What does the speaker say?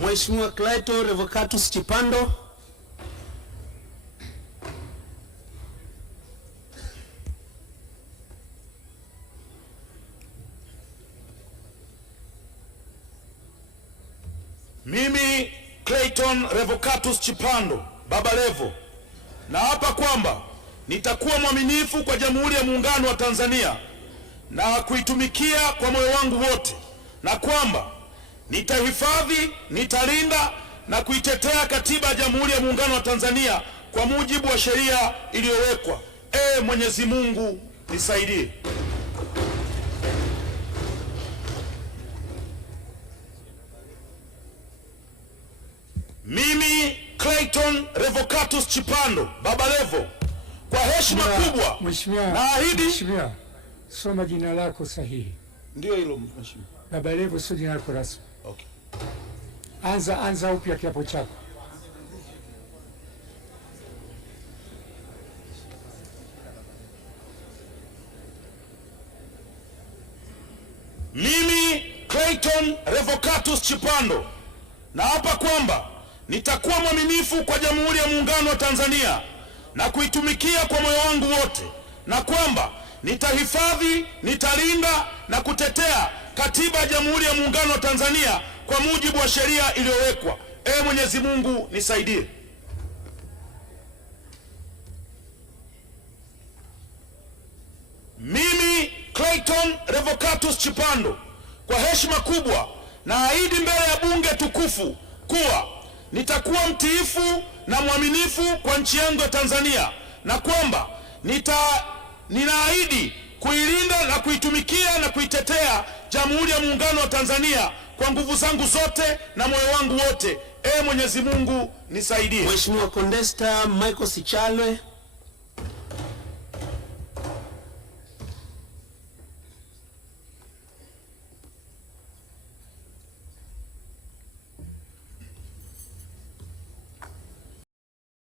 Mheshimiwa Clayton Revocatus Chipando. Mimi Clayton Revocatus Chipando, Baba Levo, naapa kwamba nitakuwa mwaminifu kwa Jamhuri ya Muungano wa Tanzania na kuitumikia kwa moyo wangu wote, na kwamba nitahifadhi, nitalinda na kuitetea Katiba ya Jamhuri ya Muungano wa Tanzania kwa mujibu wa sheria iliyowekwa. Mwenyezi Mungu nisaidie. Mimi Clayton Revocatus Chipando, Baba Levo, kwa heshima kubwa naahidi. Mheshimiwa, soma jina lako sahihi. Ndio hilo Mheshimiwa. Baba Levo sio jina lako rasmi. Okay. Anza upya kiapo chako. Mimi Clayton Revocatus Chipando naapa kwamba nitakuwa mwaminifu kwa Jamhuri ya Muungano wa Tanzania na kuitumikia kwa moyo wangu wote, na kwamba nitahifadhi, nitalinda na kutetea Katiba ya Jamhuri ya Muungano wa Tanzania kwa mujibu wa sheria iliyowekwa. Mwenyezi Mungu nisaidie. Mimi Clayton Revocatus Chipando, kwa heshima kubwa naahidi mbele ya bunge tukufu kuwa nitakuwa mtiifu na mwaminifu kwa nchi yangu ya Tanzania, na kwamba ninaahidi kuilinda na kuitumikia na kuitetea Jamhuri ya Muungano wa Tanzania kwa nguvu zangu zote na moyo wangu wote. Mwenyezi Mungu nisaidie. Mheshimiwa Condesta Michael Sichalwe.